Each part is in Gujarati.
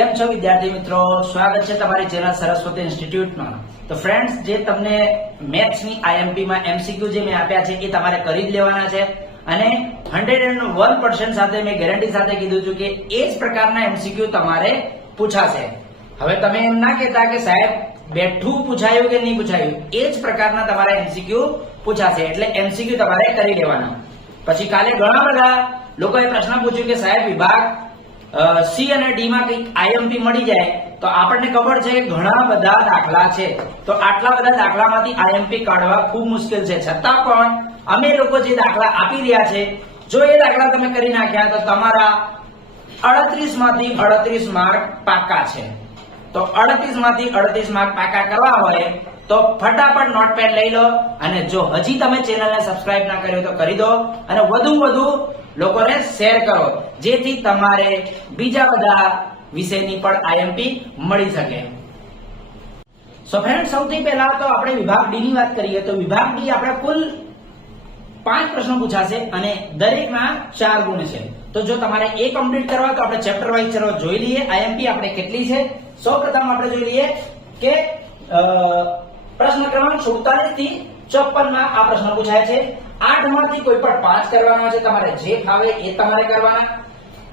કેમ છો વિદ્યાર્થી મિત્રો? સ્વાગત છે તમારી ચેનલ સરસ્વતી ઇન્સ્ટિટ્યૂટમાં તો ફ્રેન્ડ્સ જે તમને મેથ્સની આઈએમપી માં એમસીક્યુ જે મેં આપ્યા છે, એ તમારે કરી જ લેવાના છે. અને હંડ્રેડ એન્ડ વન પર્સન્ટ સાથે મેં ગેરંટી સાથે કીધું છું કે એ જ પ્રકારના એમસીક્યુ તમારે પૂછાશે. હવે તમે એમ ના કહેતા કે સાહેબ, બેઠું પૂછાયું કે નહીં પૂછાયું, એ જ પ્રકારના તમારા એમસીક્યુ પૂછાશે. એટલે એમસીક્યુ તમારે કરી લેવાના. પછી કાલે ઘણા બધા લોકોએ પ્રશ્ન પૂછ્યું કે સાહેબ, વિભાગ સી અને ડી માં કંઈક આઈએમપી મળી જાય, તો આપણને ખબર છે કે ઘણા બધા દાખલા છે. તો આટલા બધા દાખલામાંથી આઈએમપી કાઢવા ખૂબ મુશ્કેલ છે. છતાં પણ અમે લોકો જે દાખલા આપી રહ્યા છે, જો એ દાખલા તમે કરી નાખ્યા, તો તમારા અડત્રીસમાંથી અડત્રીસ માર્ક પાકા છે. તો અડત્રીસમાંથી અડત્રીસ માર્ક પાકા કરવા હોય તો ફટાફટ નોટપેડ લઈ લો અને જો હજી તમે ચેનલને સબસ્ક્રાઇબ ના કર્યો તો કરી દો અને વધુ વધુ લોકોને શેર કરો, જેથી તમારે બીજા બધા વિષયની પણ આઈએમપી મળી શકે. સો ફ્રેન્ડ સૌથી પહેલા તો આપણે વિભાગ ડી ની વાત કરીએ તો વિભાગ ડી આપણે કુલ પાંચ પ્રશ્નો પૂછાશે અને દરેકના ચાર ગુણ છે. તો જો તમારે એ કમ્પ્લીટ કરવા તો આપણે ચેપ્ટર વાઇઝ ચલો જોઈ લઈએ આઈએમપી આપણે કેટલી છે? સૌપ્રથમ આપણે જોઈ લઈએ કે પ્રશ્ન ક્રમાંક 47 થી 54 માં આ પ્રશ્ન પૂછાય છે. આઠમાંથી કોઈ પણ પાંચ કરવાના છે, તમારે જે ફાવે એ તમારે કરવાના.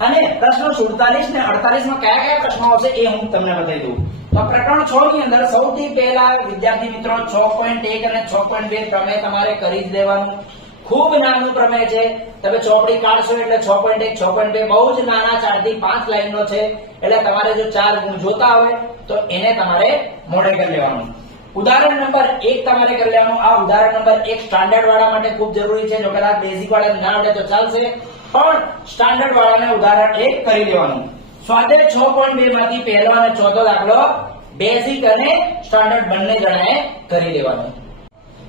અને પ્રશ્ન 47 ને 48 માં કયા કયા પ્રશ્નો આવશે એ હું તમને બતાવી દઉં. તો પ્રકરણ છ ની અંદર સૌથી પહેલા વિદ્યાર્થી મિત્રો 6.1 અને 6.2 પ્રમેય તમારે કરી જ દેવાનું. ખૂબ નાનું પ્રમેય છે. તમે ચોપડી કાઢશો એટલે 6.1 6.2 બહુ જ નાના ચારથી પાંચ લાઈનનો છે. એટલે તમારે જો ચાર ગુણ જોતા હોય તો એને તમારે મોઢે કરી લેવાનું. ઉદાહરણ નંબર એક તમારે કરી લેવાનું. આ ઉદાહરણ નંબર એક સ્ટાન્ડર્ડ વાળા માટે ખૂબ જરૂરી છે. જો કદાચ બેઝિક વાળા ના આવડે તો ચાલશે. પણ સ્ટાન્ડર્ડ વાળાને ઉદાહરણ એક કરી લેવાનું. સ્વાધ્યાય છ પોઈન્ટ બે માંથી પહેલો અને ચોથો દાખલો બેઝિક અને સ્ટાન્ડર્ડ બંને જણાએ કરી લેવાનું.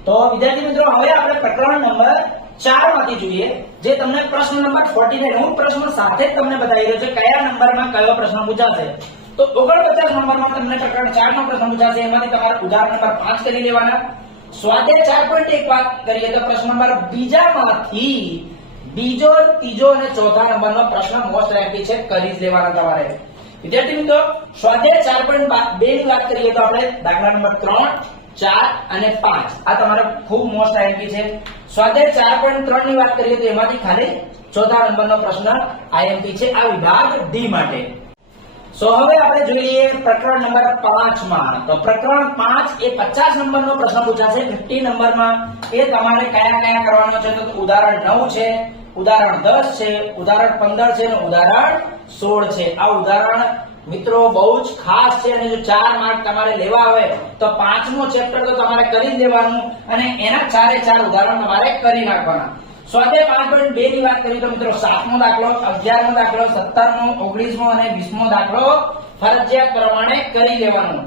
તો વિદ્યાર્થી મિત્રો, હવે આપણે પ્રકરણ નંબર ચારમાંથી જોઈએ, જે તમને પ્રશ્ન નંબર 49 હું પ્રશ્ન સાથે જ તમને બતાવી રહ્યો છું. કયા નંબરમાં કયો પ્રશ્ન પૂછાશે? તો 49 નંબરમાં તમને પ્રકરણ 4 નો પ્રશ્ન પૂછાશે. એમાંથી તમારે ઉદાહરણ નંબર 5 કરી લેવાના. સ્વાધ્યાય 4.1 વાત કરીએ તો પ્રશ્ન નંબર બીજામાંથી બીજો, ત્રીજો અને ચોથા નંબરનો પ્રશ્ન મોસ્ટ આઈએમપી છે, કરી જ લેવાનો તમારે. વિદ્યાર્થી મિત્રો, સ્વાધ્યાય ચાર પોઈન્ટ બે ની વાત કરીએ તો આપણે દાખલા નંબર ત્રણ, ચાર અને પાંચ. આ તમારે ખૂબ મોસ્ટ આઈએમપી છે. સ્વાધ્યાય ચાર પોઈન્ટ ત્રણની વાત કરીએ તો એમાંથી ખાલી ચોથા નંબરનો પ્રશ્ન આઈએમપી છે. આ વિભાગ ડી માટે. સો હવે આપણે જોઈએ પ્રકરણ નંબર 5 માં. તો પ્રકરણ 5 એ 50 નંબરનો પ્રશ્ન પૂછાશે. 50 નંબરમાં એ તમારે કયા કયા કરવાનો છે? તો ઉદાહરણ 9 છે, ઉદાહરણ 10 છે, ઉદાહરણ 15 છે અને ઉદાહરણ 16 છે. આ ઉદાહરણ મિત્રો બહુ જ ખાસ છે અને જો ચાર માર્ક તમારે લેવા આવે, તો પાંચમો ચેપ્ટર તો તમારે કરી જ લેવાનું અને એના ચારે ચાર ઉદાહરણ તમારે કરી નાખવાના. સ્વાધ્યાય પાંચ પોઈન્ટ બે ની વાત કરીએ તો મિત્રો, સાતમો દાખલો, અગિયારમો દાખલો, સત્તરમો, ઓગણીસમો અને વીસમો દાખલો ફરજિયાત પ્રમાણે કરી લેવાનો.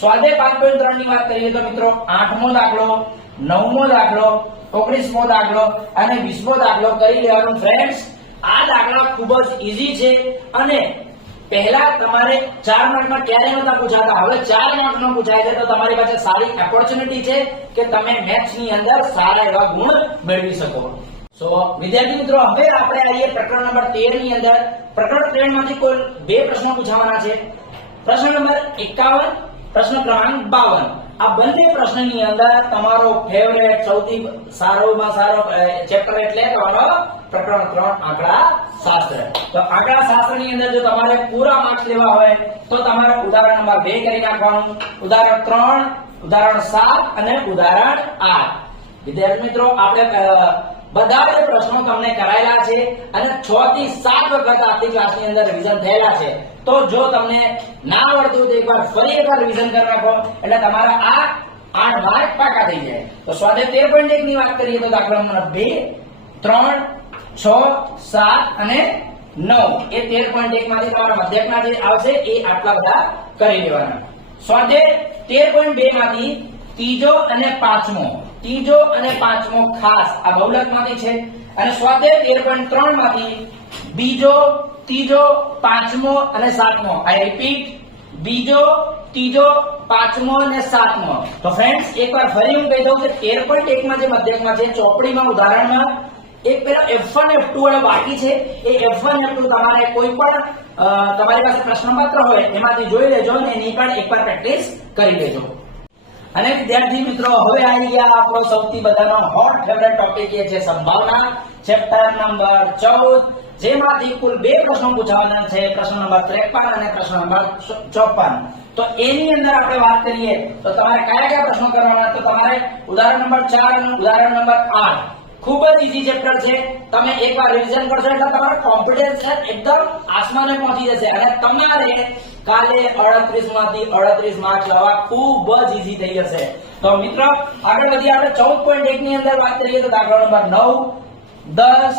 સ્વાધ્યાય પાંચ પોઈન્ટ ત્રણની વાત કરીએ તો મિત્રો, આઠમો દાખલો, નવમો દાખલો, ઓગણીસમો દાખલો અને વીસમો દાખલો કરી લેવાનો ફ્રેન્ડ્સ. આ દાખલા ખૂબ જ ઈઝી છે અને પહેલા તમારે ચાર માર્કમાં ક્યારે નતા પૂછાતા. હવે ચાર માર્કમાં પૂછાય છે તો તમારી પાસે સારી ઓપોર્ચ્યુનિટી છે કે તમે મેથ્સની અંદર સારા એવા ગુણ મેળવી શકો. સો વિદ્યાર્થી મિત્રો, હવે આપણે આવીએ પ્રકરણ નંબર 13 ની અંદર. પ્રકરણ 13 માંથી કુલ બે પ્રશ્નો પૂછવાના છે. પ્રશ્ન નંબર 51 પ્રશ્ન ક્રમાંક 52 આ બંને પ્રશ્નની અંદર તમારો ફેવરેટ સૌથી સારોમાં સારો ચેપ્ટર એટલે તમારો પ્રકરણ 3 આંકડા શાસ્ત્ર. તો આંકડા શાસ્ત્રની અંદર જો તમારે પૂરા માર્ક્સ લેવા હોય, તો તમારે ઉદાહરણ નંબર 2 કરી નાખવાનું. ઉદાહરણ 3 ઉદાહરણ 7 અને ઉદાહરણ 8 વિદ્યાર્થી મિત્રો, આપણે બધા જ પ્રશ્નો તમને કરાયેલા છે અને છ થી સાત વખત આજની ક્લાસની અંદર રિવિઝન થયેલા છે. તો જો તમને ના આવડતું તો એકવાર ફરી એકવાર રિવિઝન કરી નાખો. એટલે તમારા આ આઠ માર્ક પાકા થઈ જાય. તો સ્વાદે તેર પોઈન્ટ એક ની વાત કરીએ તો દાખલા નંબર બે, ત્રણ, છ, સાત અને નવ. એ તેર પોઈન્ટ એક માંથી તમારા મધ્યકના જે આવશે. એ આટલા બધા કરી લેવાના સ્વાધ્યાય તેર પોઈન્ટ બે માંથી ત્રીજો અને પાંચમો. ત્રીજો અને પાંચમો ખાસ આ બહુલકમાંથી છે. અને સ્વાધ્યાય તેર પોઈન્ટ ત્રણમાંથી બીજો, ત્રીજો, પાંચમો અને સાતમો. આઈ રિપીટ બીજો, ત્રીજો, પાંચમો અને સાતમો. તો ફ્રેન્ડ્સ એકવાર ફરી હું કહી દઉં કે તેર પોઈન્ટ એકમાં જે મધ્યકમાં છે, ચોપડીમાં ઉદાહરણમાં, એક પેલા F1 F2 વાળો બાકી છે. એ F1 F2 તમારે કોઈ પણ તમારી પાસે પ્રશ્નપત્ર હોય, એમાંથી જોઈ લેજો અને એની પણ એકવાર પ્રેક્ટિસ કરી લેજો. અને વિદ્યાર્થી મિત્રો, હવે આવી ગયા આપણો સૌથી બધાનો હોટ ફેવરેટ ટોપિક એ છે સંભાવના. ચેપ્ટર નંબર 14 જેમાંથી કુલ બે પ્રશ્નો પૂછવાના છે. પ્રશ્ન નંબર 53 અને પ્રશ્ન નંબર 54 તો એની અંદર આપણે વાત કરીએ, તો તમારે કયા કયા પ્રશ્નો કરવાના? તો તમારે ઉદાહરણ નંબર 4 અને ઉદાહરણ નંબર 8 ખૂબ જ ઈઝી ચેપ્ટર છે. તમે એકવાર રિવિઝન કરશો એટલે તમારો કોન્ફિડન્સ એકદમ આસમાને પહોંચી જશે. અને તમારે કાલે 38 માંથી 38 માર્ક્સ લાવવા ખૂબ જ ઈઝી થઈ જશે. તો મિત્રો, આગળ વધી આપણે 14.1 ની અંદર વાત કરીએ તો દાખલા નંબર 9 10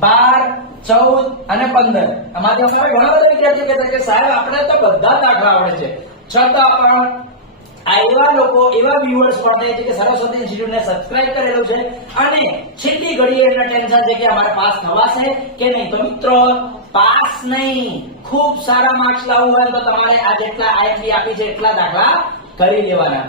12 14 અને 15 આમાંથી ઘણા બધા વિદ્યાર્થીઓ કહેતા કે સાહેબ, આપણે તો બધા દાખલા આવડે છે. છતાં પણ આ લોકો, એવા વ્યુઅર્સ પણ છે કે સરસ્વતી ઇન્સ્ટિટ્યૂટને સબસ્ક્રાઇબ કરેલું છે. અને છેલ્લી ઘડીએ એમને ટેન્શન છે કે અમારે પાસ થવાશે કે નહીં. તો મિત્રો, પાસ નહીં. ખૂબ સારા માર્ક્સ લાવવું હોય તો તમારે આ જેટલા આઈએમપી આપી છે એટલા દાખલા કરી લેવાના.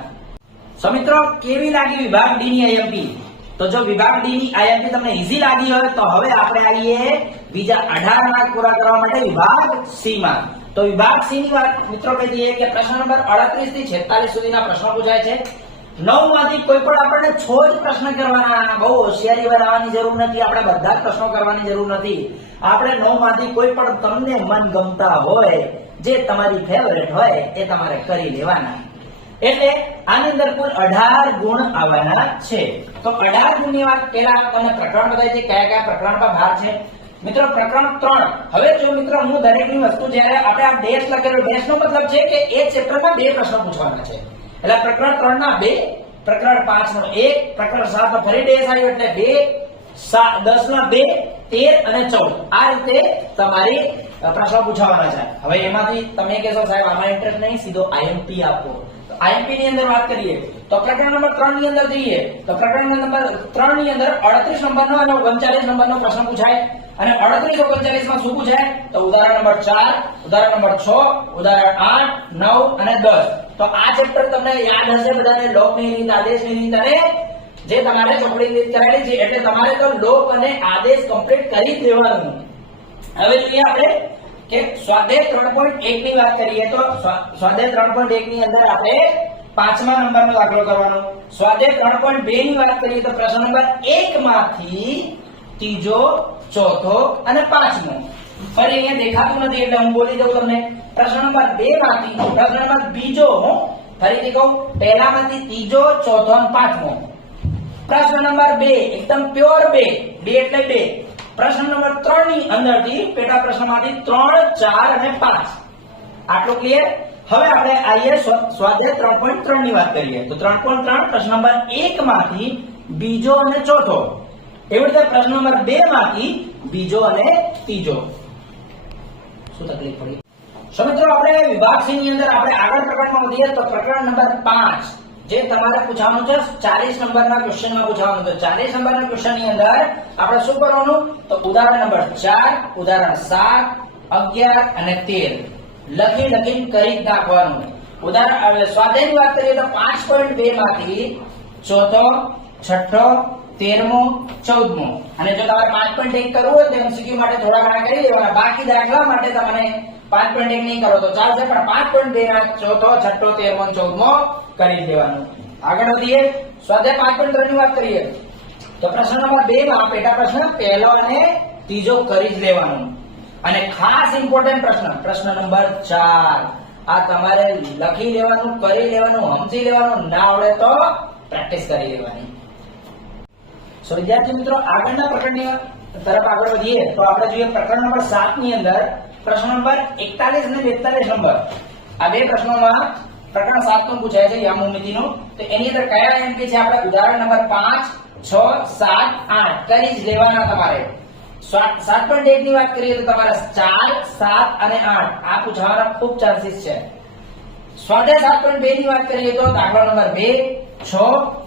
સો મિત્રો, કેવી લાગી વિભાગ ડી ની આઈએમપી તો જો વિભાગ ડી ની આઈએમપી તમને ઈઝી લાગી હોય તો હવે આપણે આવીએ બીજા 18 માર્ક પૂરા કરવા માટે વિભાગ સી માં. તો વિભાગ સી ની વાત મિત્રો કહી દઈએ કે પ્રશ્ન નંબર 38 થી 46 સુધીના પ્રશ્નો પૂછાય છે. નવમાંથી કોઈ પણ આપણને છ જ પ્રશ્ન કરવાના, બહુ હોશિયારી બનાવવાની જરૂર નથી, આપણે બધા જ પ્રશ્નો કરવાની જરૂર નથી. આપણે નવમાંથી કોઈ પણ તમને મન ગમતા હોય, જે તમારી ફેવરેટ હોય, એ તમારે કરી લેવાના. એટલે આની અંદર કુલ 18 ગુણ આવવાના છે. તો 18 ગુણની વાત પેલા તમને પ્રકરણ બતાવી છે, કયા કયા પ્રકરણમાં ભાર છે. મિત્રો, પ્રકરણ 3 હવે જો મિત્રો હું દરેકની વસ્તુ જ્યારે આપણે આ ડેશ લખેલો ડેશ નો મતલબ છે કે એ ચેપ્ટરમાં બે પ્રશ્નો પૂછવાના છે. એટલે પ્રકરણ 3 ના બે, પ્રકરણ 5 નો એક, પ્રકરણ 7 નો ફરી ડેશ આવ્યો એટલે બે, સા- દસ ના બે, તેર અને ચૌદ. આ રીતે તમારી પ્રશ્નો પૂછવાના છે. હવે એમાંથી તમે કહેશો સાહેબ, આમાં ઇન્ટરેસ્ટ નહીં, સીધો આઈએમપી આપો. આઈએમપી ની અંદર વાત કરીએ, તો પ્રકરણ નંબર ત્રણની અંદર જઈએ, તો પ્રકરણ નંબર ત્રણની અંદર 38 નંબરનો અને 39 નંબરનો પ્રશ્ન પૂછાય. અને 38 39 માં શું પૂછાય? તો ઉદાહરણ નંબર ચાર, ઉદાહરણ નંબર છ, ઉદાહરણ 8 9 અને દસ. તો આ ચેપ્ટર તમને યાદ હશે બધાને લોકની રીત આદેશની રીત અને જે તમારે ચોપડી રીત કરાયેલી છે, એટલે તમારે તો લોક અને આદેશ કમ્પ્લીટ કરી જ લેવાનું હવે જોઈએ આપણે કે સ્વાધ્યાય ત્રણ પોઈન્ટ એક ની વાત કરીએ તો સ્વા- સ્વાધ્યાય ત્રણ પોઈન્ટ એક ની અંદર આપણે પાંચમા નંબરનો દાખલો કરવાનો. સ્વાધ્યાય ત્રણ પોઈન્ટ બે ની વાત કરીએ તો પ્રશ્ન નંબર એક માંથી ત્રીજો, ચોથો અને પાંચમો. ફરી અહીંયા દેખાતું નથી એટલે હું બોલી દઉં તમને. પ્રશ્ન નંબર બે માંથી, પ્રશ્ન નંબર બીજો ફરીથી કહું, પહેલામાંથી ત્રીજો, ચોથો અને પાંચમો. પ્રશ્ન નંબર બે, એકદમ પ્યોર બે બે એટલે બે. પ્રશ્ન નંબર ત્રણની અંદરથી પેટા પ્રશ્નમાંથી ત્રણ, ચાર અને પાંચ. આટલું ક્લિયર હવે આપણે આઈએ સ્વાધ્યાય ત્રણ પોઈન્ટ ત્રણની વાત કરીએ. તો ત્રણ પોઈન્ટ ત્રણ, પ્રશ્ન નંબર એક માંથી બીજો અને ચોથો. એવી રીતે પ્રશ્ન નંબર બે માંથી બીજો અને ત્રીજો. શું તકલીફ પડી? સમજો આપણે વિભાગ સી ની અંદર આપણે આગળ પ્રકરણમાં વધીએ તો પ્રકરણ નંબર 5 જે તમારે પૂછવાનું છે 40 નંબરના ક્વેશ્ચનમાં પૂછવાનું છે. 40 નંબરના ક્વેશ્ચનની અંદર આપણે શું કરવાનું? તો ઉદાહરણ નંબર 4 ઉદાહરણ 7 11 અને 13 લખી લખી, કરી જ નાખવાનું. ઉદાહરણ સ્વાધ્યાયની વાત કરીએ તો 5.2 માંથી ચોથો, છઠ્ઠો તેરમો, ચૌદમો. અને જો તમારે પાંચ પોઈન્ટ એક કરવું હોય તો એમસીક્યુ માટે થોડા ઘણા કરી દેવાના. બાકી દાખલા માટે તમને પાંચ પોઈન્ટ એક નહીં કરો તો ચાલશે, પણ પાંચ પોઈન્ટ બે ચોથો, છઠ્ઠો, તેરમો ચૌદમો કરી દેવાનું. આગળ વધીએ. સ્વાધ્યાય પાંચ પોઈન્ટ ત્રણની વાત કરીએ. તો પ્રશ્ન નંબર બે માં પેટા પ્રશ્ન પહેલો અને ત્રીજો કરી જ લેવાનો અને ખાસ ઇમ્પોર્ટન્ટ પ્રશ્ન પ્રશ્ન નંબર ચાર. આ તમારે લખી લેવાનું, કરી લેવાનું, સમજી લેવાનું. ના આવડે તો પ્રેક્ટિસ કરી લેવાની. સો વિદ્યાર્થી મિત્રો, આગળના પ્રકરણની તરફ આગળ વધીએ તો આપણે જોઈએ પ્રકરણ નંબર સાતની અંદર પ્રશ્ન નંબર 41 અને 42 નંબર. આ બે પ્રશ્નોમાં પ્રકરણ સાતનું પૂછાય છે યામોમિતિનું તો એની અંદર કયા એમ કે છે આપણે ઉદાહરણ નંબર 5 6 7 8 કરી જ લેવાના તમારે? સાત પોઈન્ટ એક ની વાત કરીએ તો તમારે ચાર, સાત અને આઠ, આ પૂછવાના ખૂબ ચાન્સીસ છે. સ્વાધ્યાય સાત પોઈન્ટ બે ની વાત કરીએ તો દાખલા નંબર બે, છ,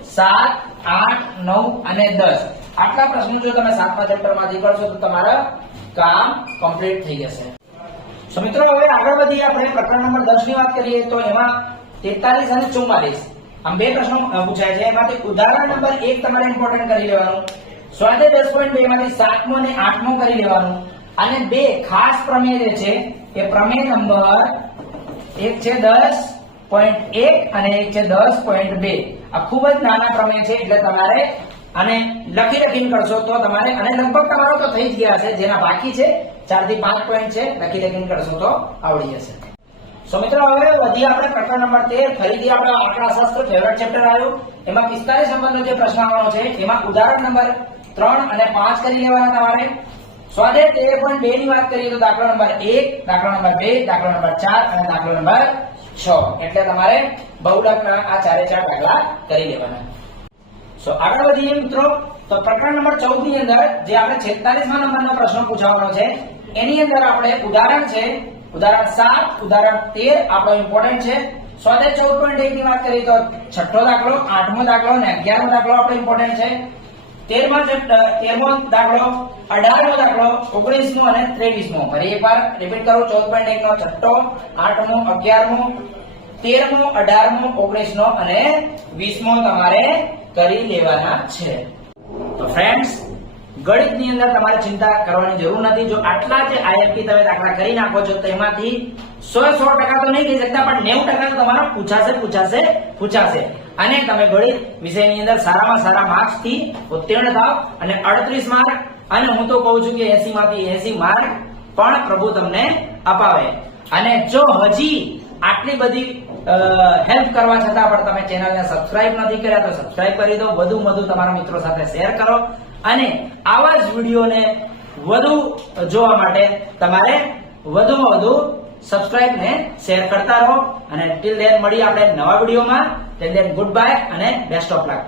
સાત, આઠ, નવ અને દસ. આટલા પ્રશ્નો જો તમે સાતમા ચેપ્ટરમાંથી કરશો તો તમારા કામ કમ્પ્લીટ થઈ જશે. તો મિત્રો, હવે આગળ વધીએ આપણે પ્રકરણ નંબર દસની વાત કરીએ તો એમાં તેતાલીસ અને ચુમ્માલીસ. આમ બે પ્રશ્નો પૂછાય છે. એમાંથી ઉદાહરણ નંબર એક તમારે ઇમ્પોર્ટન્ટ કરી લેવાનું. સ્વાધ્યાય દસ પોઈન્ટ બે માંથી સાતમો અને આઠમો કરી લેવાનું. અને બે ખાસ પ્રમેય જે છે, એ પ્રમેય નંબર એક છે દસ પોઈન્ટ એક અને એક છે દસ પોઈન્ટ બે. આ ખૂબ જ નાના પ્રમેય છે, એટલે તમારે અને લખી લખીને કરશો તો તમારે, અને લગભગ તમારો તો થઈ જ ગયા છે જેના બાકી છે ચારથી પાંચ પોઈન્ટ છે, લખી લખીને કરશો તો આવડી જશે. સો મિત્રો, હવે વધી આપણે પ્રકરણ નંબર તેર, ફરીથી આપણો આંકડાશાસ્ત્ર ફેવરેટ ચેપ્ટર આવ્યું. એમાં પિસ્તાલીસ નંબરનો જે પ્રશ્ન આવવાનો છે, એમાં ઉદાહરણ નંબર ત્રણ અને પાંચ કરી લેવાના તમારે. સ્વાધ્યાય તેર પોઈન્ટ બે ની વાત કરીએ તો દાખલો નંબર એક, દાખલો નંબર બે, દાખલો નંબર ચાર અને દાખલો નંબર છ. એટલે તમારે બહુલકના આ ચારે ચાર દાખલા કરી લેવાના. સો આગળ વધીએ મિત્રો. તો પ્રકરણ નંબર 14 ની અંદર જે આપણે 46 માં નંબરનો પ્રશ્ન પૂછવાનો છે, એની અંદર આપણે ઉદાહરણ છે, ઉદાહરણ 7 ઉદાહરણ 13 આપણો ઇમ્પોર્ટન્ટ છે. સ્વાધ્યાય 14.1 ની વાત કરીએ તો છઠ્ઠો દાખલો, આઠમો દાખલો અને અગિયારમો દાખલો આપણો ઇમ્પોર્ટન્ટ છે. તેરમો તેરમો દાખલો, અઢારમો દાખલો અને ત્રેવીસમો. ફરી એકવાર રિપીટ કરું, ચૌદ પોઈન્ટ એક નો છઠ્ઠો, આઠમો, અગિયારમો, તેરમો, અઢારમો ઓગણીસમો અને વીસમો તમારે કરી લેવાના છે. તો ફ્રેન્ડ્સ ગણિતની અંદર તમારે ચિંતા કરવાની જરૂર નથી. જો આટલા જે આઈએમપી તમે દાખલા કરી નાખો છો, તેમાંથી સો સો ટકા તો નહીં કહી શકતા, પણ નેવું ટકા તો તમારા પૂછાશે પૂછાશે પૂછાશે. અને તમે ગણિત વિષયની અંદર સારામાં સારા માર્ક્સથી ઉત્તીર્ણ થાવ અને અડત્રીસ માર્ક, અને હું તો કહું છું કે એસી માંથી એસી માર્ક પણ પ્રભુ તમને અપાવે. અને જો હજી આટલી બધી હેલ્પ કરવા છતાં પણ તમે ચેનલને સબસ્ક્રાઇબ નથી કર્યા, તો સબસ્ક્રાઇબ કરી દો. વધુ વધુ તમારા મિત્રો સાથે શેર કરો. અને આવા જ વિડીયોને વધુ જોવા માટે તમારે વધુમાં વધુ સબસ્ક્રાઇબ ને શેર કરતા રહો. અને ટિલ દેન મળી આપણે નવા વિડીયોમાં. ટિલ દેન ગુડ બાય અને બેસ્ટ ઓફ લક